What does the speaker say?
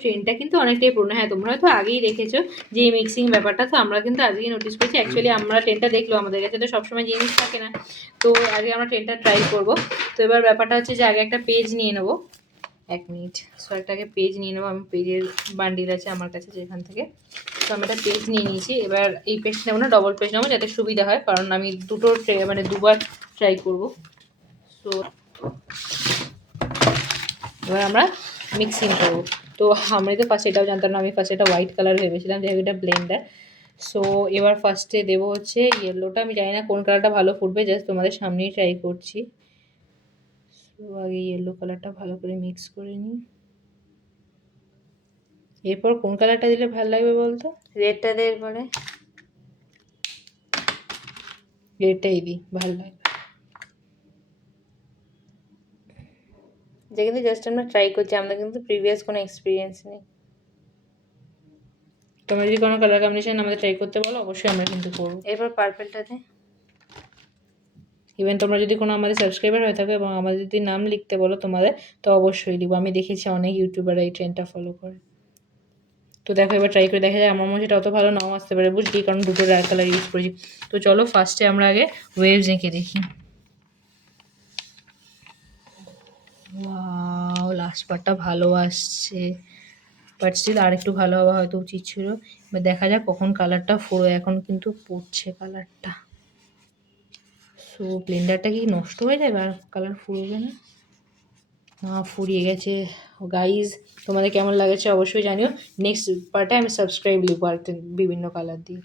ট্রেনটা কিন্তু অনেকটাই পুরনো। হ্যাঁ, তোমরা হয়তো আগেই দেখেছো যে এই মিক্সিং ব্যাপারটা, তো আমরা কিন্তু আজকেই নোটিস করেছি। অ্যাকচুয়ালি আমরা ট্রেনটা দেখলো, আমাদের কাছে তো সবসময় জিনিস থাকে না, তো আগে আমরা ট্রেনটা ট্রাই করবো। তো এবার ব্যাপারটা হচ্ছে যে আগে একটা পেজ নিয়ে নেবো, 1 মিনিট। সো একটা আগে পেজ নিয়ে নেবো, আমি পেজের বান্ডিল আছে আমার কাছে যেখান থেকে, তো আমি একটা পেজ নিয়ে নিয়েছি। এবার এই পেজ নেবো না, ডবল পেজ নেবো যাতে সুবিধা হয়, কারণ আমি দুটো মানে দুবার ট্রাই করবো। তো এবার আমরা মিক্সিং করবো। তো আমি তো ফার্স্ট এটাও জানতাম না, আমি ফার্স্ট এটা হোয়াইট কালার ভেবেছিলাম, যেহেতু এটা ব্লেন্ডার। সো এবার ফার্স্টে দেবো হচ্ছে ইয়েলোটা, আমি জানি না কোন কালারটা ভালো ফুটবে, জাস্ট তোমাদের সামনেই ট্রাই করছি। সো আগে ইয়েলো কালারটা ভালো করে মিক্স করে নিই। এরপর কোন কালারটা দিলে ভালো লাগবে বলতো? রেডটা দিয়ে, এরপরে রেডটাই দিই, ভালো লাগবে। যে কিন্তু জাস্ট আমরা ট্রাই করছি, আমাদের কিন্তু প্রিভিয়াস কোনো এক্সপিরিয়েন্স নেই। তোমরা যদি কোনো কালার কম্বিনেশন আমাদের ট্রাই করতে বলো, অবশ্যই আমরা কিন্তু করবো। এরপর পার্পেলটাতে ইভেন তোমরা যদি কোনো আমাদের সাবস্ক্রাইবার হয়ে থাকো এবং আমাদের যদি নাম লিখতে বলো তোমাদের, তো অবশ্যই দিব। আমি দেখেছি অনেক ইউটিউবাররা এই ট্রেন্ডটা ফলো করে। তো দেখো এবার ট্রাই করে দেখা যায়, আমার মনে সেটা অত ভালো নাও আসতে পারে, বুঝলি, কারণ দুটো ডার্ক কালার ইউজ করেছি। তো চলো ফার্স্টে আমরা আগে ওয়েভস এঁকে দেখি। ওয়াও, লাস্ট পার্টটা ভালো আসছে, বাট স্টিল আর একটু ভালো হওয়া হয়তো উচিত ছিল। এবার দেখা যাক কখন কালারটা ফুরো, এখন কিন্তু পড়ছে কালারটা। সো ব্লেন্ডারটা কি নষ্ট হয়ে যাবে আর কালার ফুরবে না? না, ফুরিয়ে গেছে। গাইজ তোমাদের কেমন লাগছে অবশ্যই জানিও। নেক্সট পার্টে আমি সাবস্ক্রাইব লিখবো আরেকটা বিভিন্ন কালার দিয়ে।